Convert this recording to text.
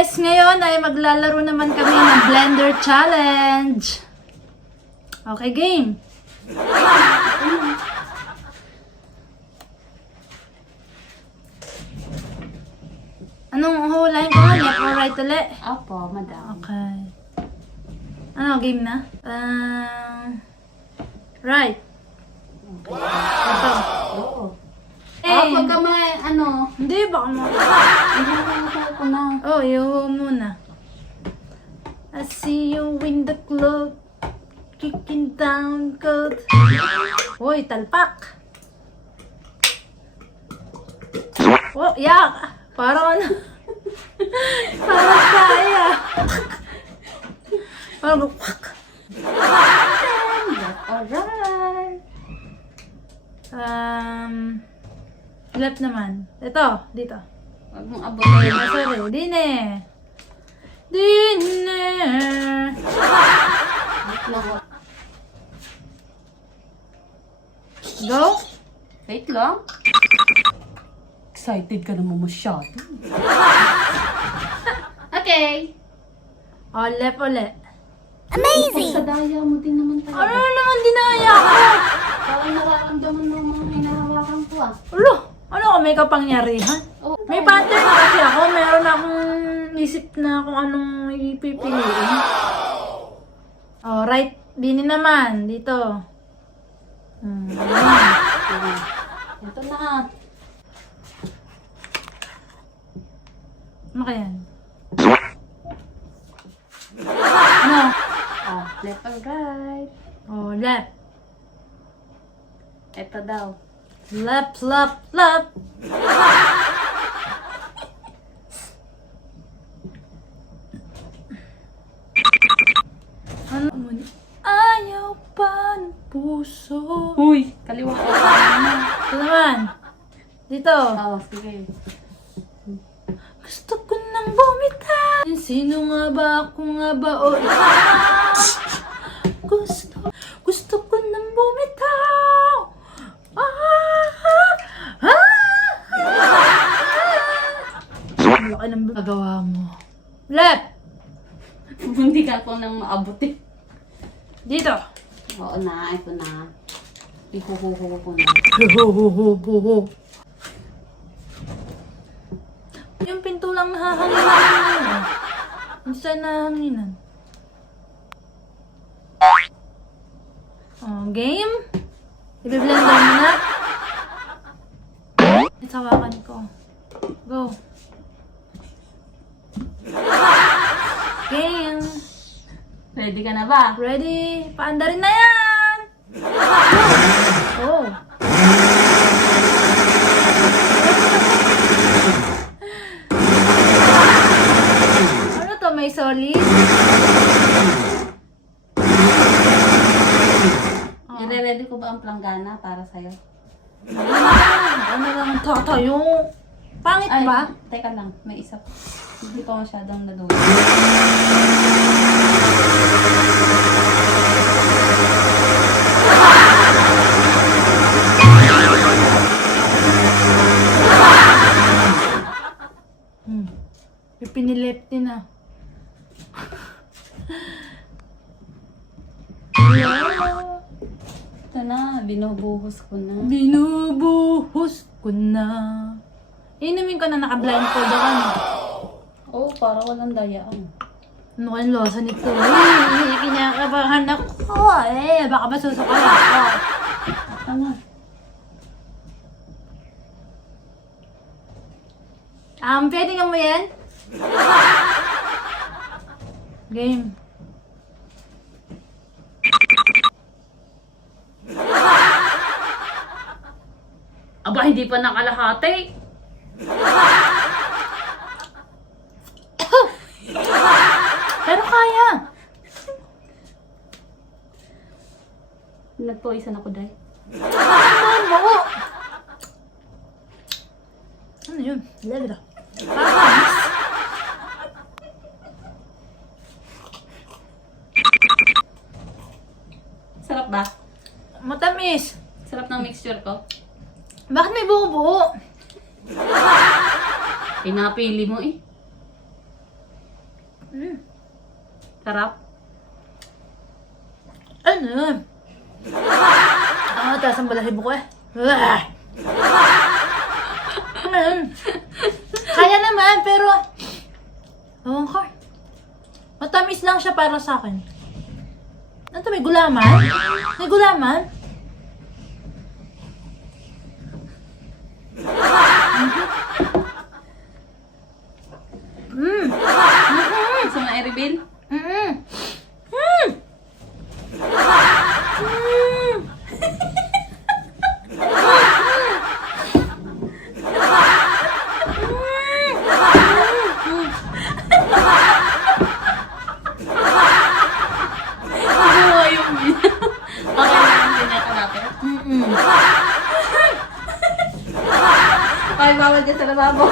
guys, ngayon ay maglalaro naman kami ng Blender Challenge. Okay, game. Anong hulahin ko? Left or right ulit? Opo, madam. Okay. Ano, game na? Right. Ito. Oo. Eh, Pagka may ano, hindi, baka mo. hindi ko na. Oh, yuhu muna. I see you in the club, kicking down good. Uy, talpak. Oh, yak. Parang ano. Parang kaya. Parang kwak. Alright. Left naman. Ito, dito. Huwag mong abutin. Sorry, dine. Dine. Go. Wait lang. Excited ka naman masyado. Okay. Oh, left ulit. Sa daya mo din naman Ano talaga. naman dinaya ko? Parang nararamdaman mo mga hinahawakan ko ah. Ulo, ano ka may kapangyarihan? Oh, May pattern na kasi ako. Meron akong isip na kung anong ipipiliin. Oh, right. Dini naman. Dito. Ito na. Ano kaya yan? Ano? Oh, left or right. Oh, left. Ito daw. Left, left, left. Ano mo ni? Ayaw pa ng puso. Uy, kaliwa ka na. Ito naman. Dito. Oh, sige. Gusto ko nang bumitaw. Sino nga ba? Ako nga ba? O ikaw? Gusto ko nang bumitaw. Ang laki ng gagawa mo. Left. Hindi ka ako nang maabuti. Dito. Oo na, ito na. Ihuhuhu ko na. Yung pinto lang nahahanginan. Minsan nahanginan. Oh, game? Ibe-blender mo na? Isawakan ko. Go. Game. Ready ka na ba? Ready? Paanda rin na yan! Oh. Ano to? May solid? I-ready ko ba ang planggana para sa'yo? Ano lang ang tatayo? Pangit ba? Teka lang. May isa pa. Hindi ko masyadong naluwa. Pinilip din ah. Ito na. Binubuhos ko na. Binubuhos ko na. Inumin ko na naka-blindfold ako. No? Oo, para walang dayaan. Ano kayang losa nito? Kinakabahan ako. Baka ba susukal ako? Tama. Pwede nga mo yan? Game. Aba, hindi pa nakalahati. Pero kaya. Nagpawisan ako, Day. Ano? Ano yun? Legra. Sarap ba? Matamis. Sarap ng mixture ko. Bakit may buo-buo? Pinapili mo eh. Sarap. Ano? Taas ang balahibo ko eh. Kaya naman, pero... Ewan ko. Matamis lang siya para sa akin. Ano to, may gulaman? May gulaman? Gusto mo i-reveal? Oo, yung okay na yung pinakalapit. Ay, bawal dyan sa lababo.